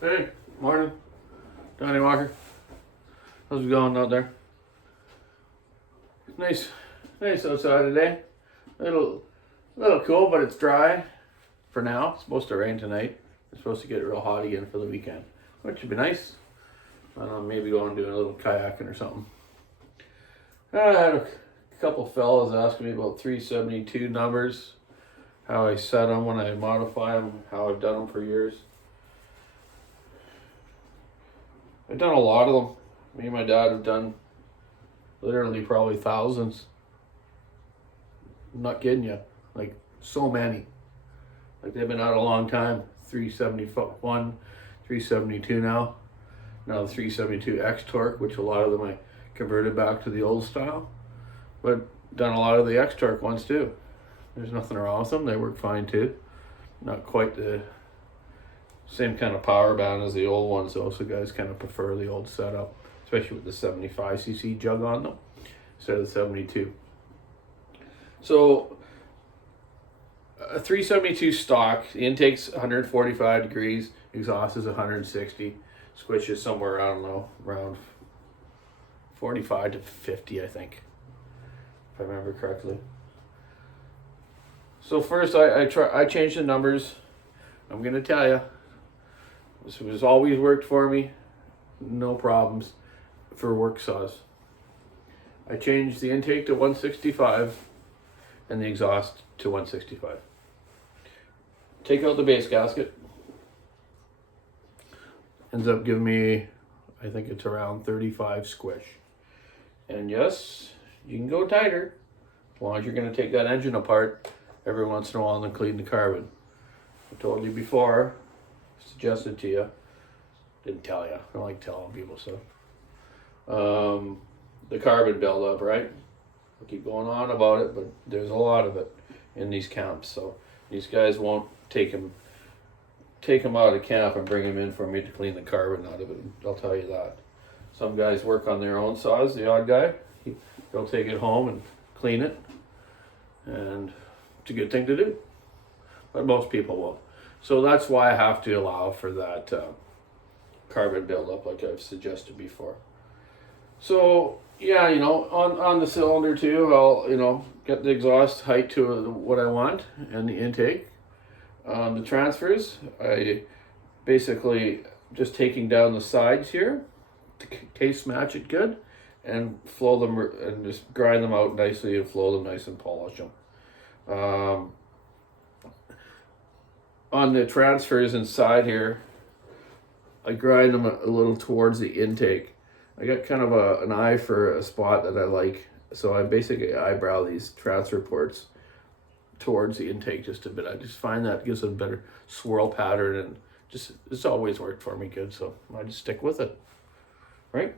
Hey, morning, Johnny Walker. How's it going out there? Nice, nice outside today. Little cool, but it's dry for now. It's supposed to rain tonight. It's supposed to get real hot again for the weekend, which should be nice. I don't know, maybe go and do a little kayaking or something. I had a couple fellas asking me about 372 numbers, how I set them when I modify them, how I've done them for years. I've done a lot of them. Me and my dad have done literally probably thousands. I'm not kidding you. Like so many. Like they've been out a long time. 371, 372 now. Now the 372 X torque, which a lot of them I converted back to the old style. But done a lot of the X torque ones too. There's nothing wrong with them. They work fine too. Not quite the same kind of power band as the old ones though, so guys kind of prefer the old setup, especially with the 75cc jug on them instead of the 72. So a 372 stock, the intake's 145 degrees, exhaust is 160, switch is somewhere, I don't know, around 45 to 50, I think, if I remember correctly. So first I changed the numbers. I'm gonna tell you, this has always worked for me, no problems for work saws. I changed the intake to 165 and the exhaust to 165. Take out the base gasket. Ends up giving me, I think it's around 35 squish. And yes, you can go tighter as long as you're going to take that engine apart every once in a while and clean the carbon. I told you before, suggested to you, didn't tell you, I don't like telling people stuff. The carbon buildup, right? I keep going on about it, but there's a lot of it in these camps, so these guys won't take them out of camp and bring them in for me to clean the carbon out of it. I'll tell you that. Some guys work on their own saws. The odd guy, he'll take it home and clean it, and it's a good thing to do. But most people won't. So that's why I have to allow for that carbon buildup, like I've suggested before. So yeah, on the cylinder too, I'll get the exhaust height to what I want and the intake. The transfers, I basically just taking down the sides here to case match it good and flow them and just grind them out nicely and flow them nice and polish them. On the transfers inside here, I grind them a little towards the intake. I got kind of an eye for a spot that I like, so I basically eyebrow these transfer ports towards the intake just a bit. I just find that gives a better swirl pattern, and it's always worked for me good, so I just stick with it, right?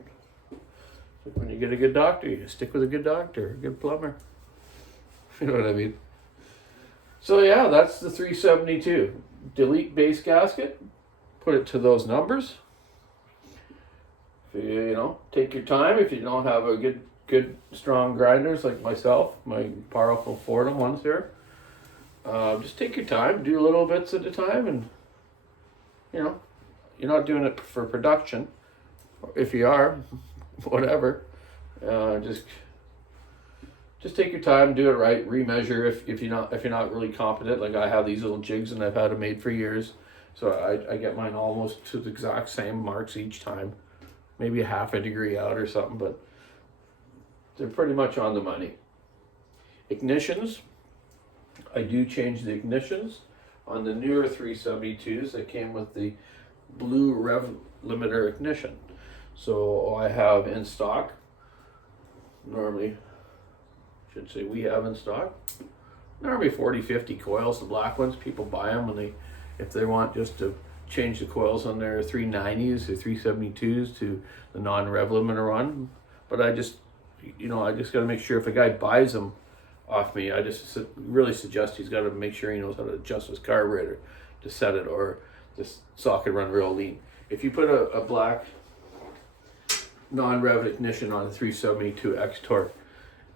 Like when you get a good doctor, you stick with a good doctor, a good plumber. You know what I mean? So yeah, that's the 372. Delete base gasket, put it to those numbers. If you take your time. If you don't have a good strong grinders like myself, my powerful Fordham ones here, just take your time, do little bits at a time, and you're not doing it for production. If you are, whatever, just take your time, do it right, remeasure if you're not really competent. Like I have these little jigs and I've had them made for years, so I get mine almost to the exact same marks each time, maybe a half a degree out or something, but they're pretty much on the money. Ignitions, I do change the ignitions on the newer 372s that came with the blue rev limiter ignition. So I have in stock, normally, should say we have in stock, normally 40-50 coils, the black ones. People buy them if they want just to change the coils on their 390s or 372s to the non-rev limiter one. But I just got to make sure if a guy buys them off me, I just really suggest he's got to make sure he knows how to adjust his carburetor to set it, or this socket run real lean. If you put a black non-rev ignition on a 372 X torque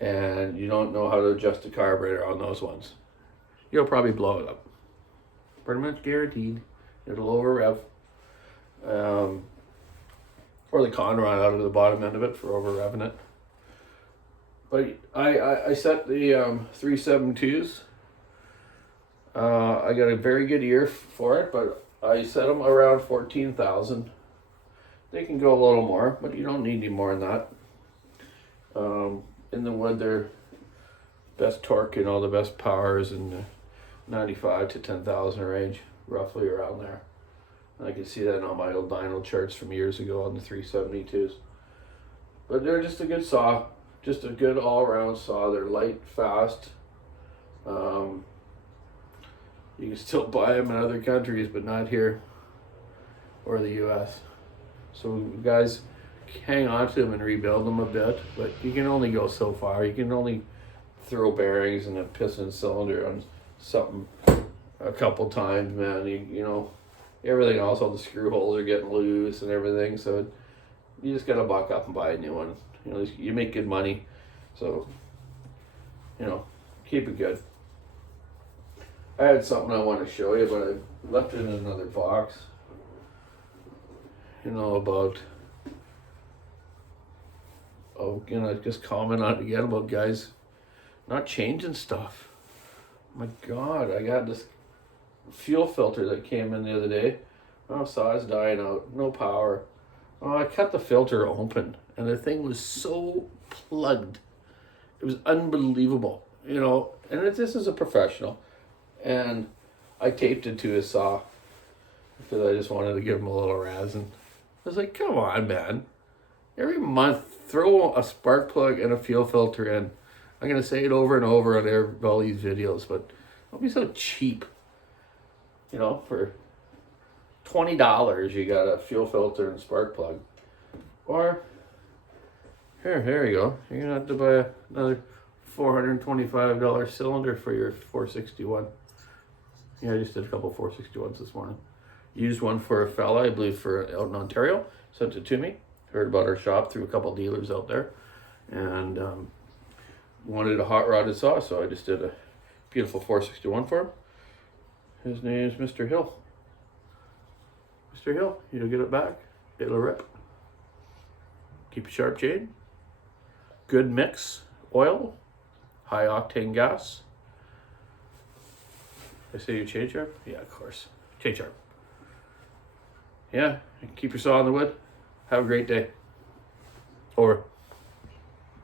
and you don't know how to adjust the carburetor on those ones, you'll probably blow it up. Pretty much guaranteed. It'll over rev. or the con rod out of the bottom end of it for over revving it. But I set the 372s. I got a very good ear for it, but I set them around 14,000. They can go a little more, but you don't need any more than that. In the wood, they're best torque and all the best powers in the 95 to 10,000 range, roughly around there. And I can see that on my old dyno charts from years ago on the 372s. But they're just a good saw, just a good all-around saw. They're light, fast. You can still buy them in other countries, but not here or the U.S. So guys, hang on to them and rebuild them a bit, but you can only go so far. You can only throw bearings and a piston cylinder on something a couple times, man. You know, everything else, all the screw holes are getting loose and everything, so you just gotta buck up and buy a new one. You know, you make good money, so, you know, keep it good. I had something I want to show you, but I left it in another box. You know, about, you know, just comment on it again about guys not changing stuff. My God, I got this fuel filter that came in the other day. Oh, saw it's dying out, no power. Oh, I cut the filter open, and the thing was so plugged. It was unbelievable, you know. And this is a professional, and I taped it to his saw because I just wanted to give him a little razzing. I was like, come on, man. Every month, throw a spark plug and a fuel filter in. I'm going to say it over and over on all these videos, but don't be so cheap. You know, for $20, you got a fuel filter and spark plug. Or, here you go. You're going to have to buy another $425 cylinder for your 461. Yeah, I just did a couple 461s this morning. Used one for a fella, I believe, for out in Ontario. Sent it to me. Heard about our shop through a couple dealers out there. And wanted a hot rodded saw, so I just did a beautiful 461 for him. His name is Mr. Hill. Mr. Hill, you'll get it back. It'll rip. Keep a sharp chain. Good mix. Oil. High octane gas. I say you chain sharp? Yeah, of course. Chain sharp. Yeah, keep your saw on the wood. Have a great day. Over.